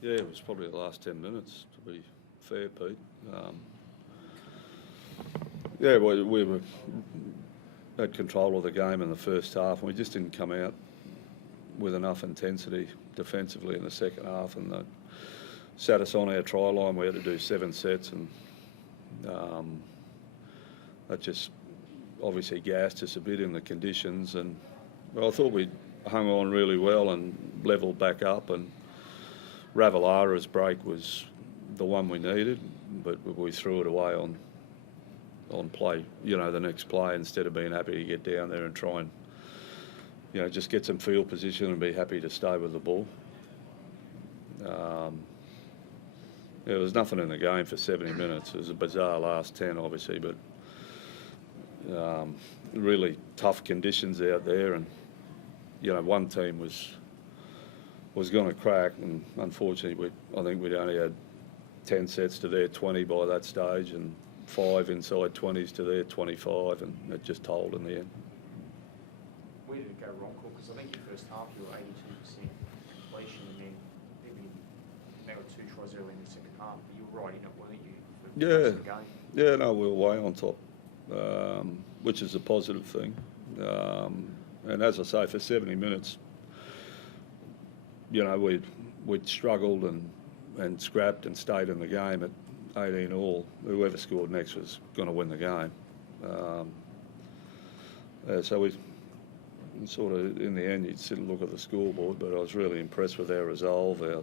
Yeah, it was probably the last 10 minutes, to be fair, Pete. We were had control of the game in the first half, and we just didn't come out with enough intensity defensively in the second half, and that sat us on our try line. We had to do 7 sets, and that just obviously gassed us a bit in the conditions. And I thought we hung on really well and levelled back up, and Ravalaara's break was the one we needed, but we threw it away on play, the next play, instead of being happy to get down there and try and, just get some field position and be happy to stay with the ball. There was nothing in the game for 70 minutes. It was a bizarre last 10, obviously, but really tough conditions out there, and, one team was going to crack, and unfortunately I think we'd only had 10 sets to their 20 by that stage, and 5 inside 20s to their 25, and it just told in the end. Where did it go wrong, because I think your first half you were 82% completion, and then maybe there were 2 tries early in the second half, but you were right in it, weren't you, for the game? Yeah, no, we were way on top, which is a positive thing. And as I say, for 70 minutes, we'd struggled and scrapped and stayed in the game at 18 all. Whoever scored next was going to win the game. So we sort of, in the end, you'd sit and look at the scoreboard, but I was really impressed with our resolve, the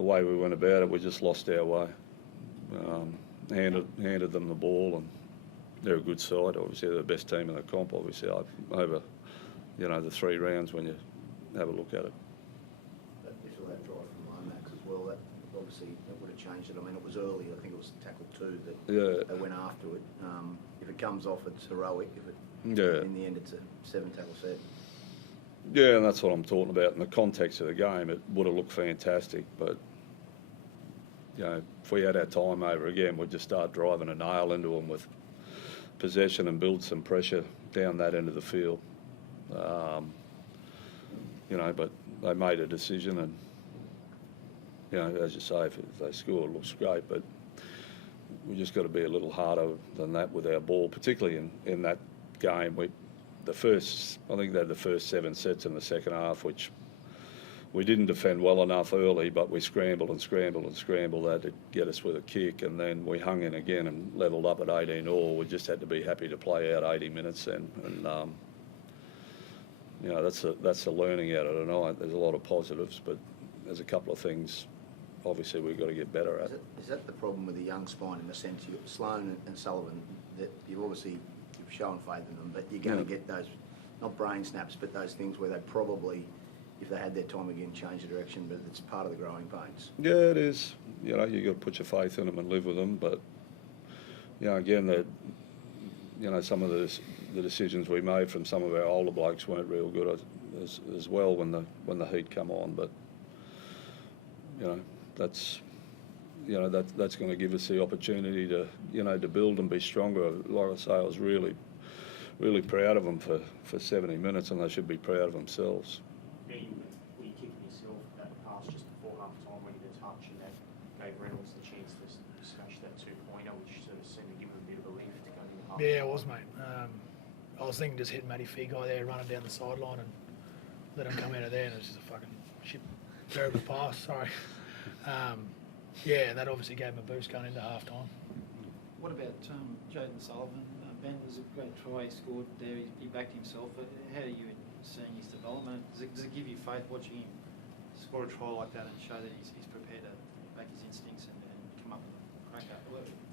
way we went about it. We just lost our way. Handed them the ball, and they're a good side. Obviously, they're the best team in the comp, obviously, over, the 3 rounds when you have a look at it. That drive from Lomax as well, that obviously that would have changed it. I mean, it was early. I think it was tackle 2 that they went after it. If it comes off, it's heroic. In the end, it's a 7-tackle set. Yeah, and that's what I'm talking about. In the context of the game, it would have looked fantastic, but if we had our time over again, we'd just start driving a nail into them with possession and build some pressure down that end of the field. But they made a decision, and as you say, if they score, it looks great, but we just got to be a little harder than that with our ball, particularly in that game. I think they had the first 7 sets in the second half, which we didn't defend well enough early, but we scrambled and scrambled and scrambled there to get us with a kick, and then we hung in again and levelled up at 18 all. We just had to be happy to play out 80 minutes then, and that's the learning out of tonight. There's a lot of positives, but there's a couple of things obviously we've got to get better at. Is that the problem with the young spine, in the sense Sloan and Sullivan, that you've shown faith in them, but you're going to get those, not brain snaps, but those things where they probably, if they had their time again, change the direction, but it's part of the growing pains. Yeah, it is. You've got to put your faith in them and live with them, but again, some of the decisions we made from some of our older blokes weren't real good as well when the heat come on. But that's going to give us the opportunity to to build and be stronger. Like I say, I was really proud of them for 70 minutes, and they should be proud of themselves. Were you kicking yourself that pass just before half time when you did touch, and that gave Reynolds the chance to smash that 2-pointer, which sort of seemed to give him a bit of a lift going into half time? Yeah, it was, mate. I was thinking just hit Matty Figai there, running down the sideline and let him come out of there, and it was just a fucking shit, terrible pass, sorry. And that obviously gave him a boost going into half time. What about Jaden Sullivan? Ben was a great try he scored there. He backed himself. How are you seeing his development? Does it give you faith watching him score a try like that and show that he's prepared to back his instincts and come up with a cracker?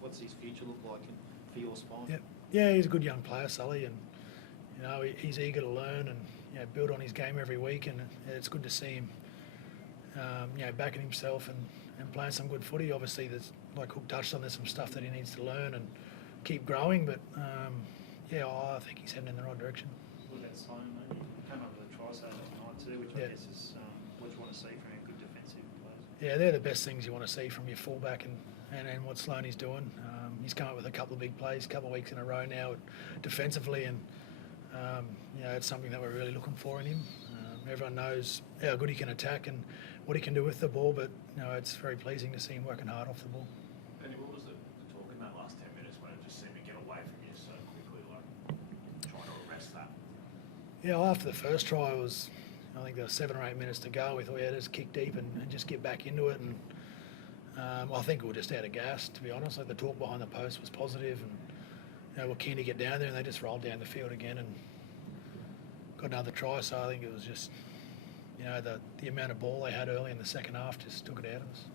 What's his future look like for your spine? Yeah, he's a good young player, Sully, and he's eager to learn and build on his game every week, and it's good to see him backing himself and playing some good footy. Obviously, there's, like Hook touched on, there's some stuff that he needs to learn and keep growing, but I think he's heading in the right direction. What about Sloan? You came up with a try save last night too, which I guess is what you want to see from a good defensive players. Yeah, they're the best things you want to see from your fullback and what Sloaney's doing. He's come up with a couple of big plays, a couple of weeks in a row now defensively, and it's something that we're really looking for in him. Everyone knows how good he can attack and what he can do with the ball, but it's very pleasing to see him working hard off the ball. Andy, what was the talk in that last 10 minutes when it just seemed to get away from you so quickly, like trying to arrest that? Yeah, well, after the first try, I think there was 7 or 8 minutes to go. We thought, yeah, just kick deep and just get back into it. And I think we were just out of gas, to be honest. Like the talk behind the post was positive, and we're keen to get down there, and they just rolled down the field again and got another try. So I think it was just, the amount of ball they had early in the second half just took it out of us.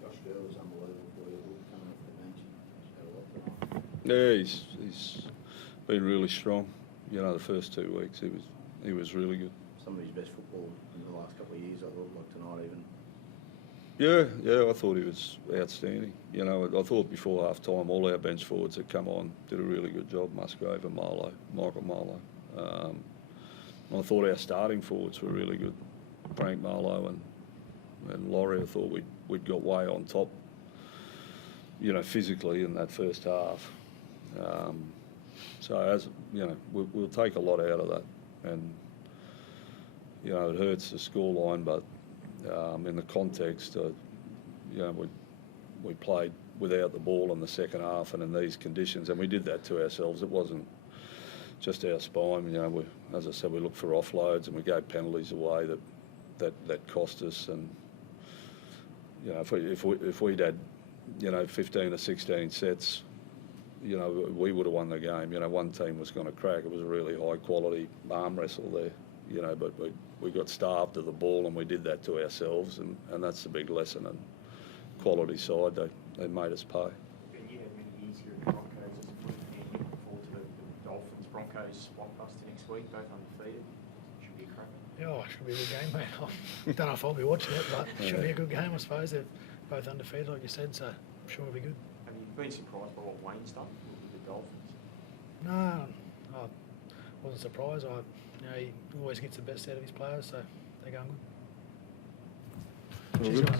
Josh Girl was unbelievable for you, coming off the bench. He's had a lot tonight. Yeah, he's been really strong. The first 2 weeks he was really good. Some of his best football in the last couple of years, I thought, like tonight even. Yeah, I thought he was outstanding. I thought before half time all our bench forwards that come on did a really good job. Musgrave and Michael Marlowe. I thought our starting forwards were really good. Frank Marlowe and Laurie, I thought we'd got way on top, physically in that first half. So as we'll take a lot out of that, and it hurts the scoreline, but in the context, we played without the ball in the second half and in these conditions, and we did that to ourselves. It wasn't just our spine. As I said, we looked for offloads and we gave penalties away that cost us. And if we'd had 15 or 16 sets, we would have won the game. One team was going to crack. It was a really high quality arm wrestle there. But we got starved of the ball, and we did that to ourselves, and that's the big lesson. And quality side, they made us pay. Ben, you had many years here at the Broncos as a footy fan. You look forward to the Dolphins Broncos blockbuster next week, both undefeated. Should be a cracker. Yeah, it should be a good game, mate. I don't know if I'll be watching it, but it should be a good game, I suppose. They're both undefeated, like you said, so I'm sure it'll be good. Have you been surprised by what Wayne's done with the Dolphins? No, I wasn't surprised. He always gets the best out of his players, so they're going good. Cheers, guys.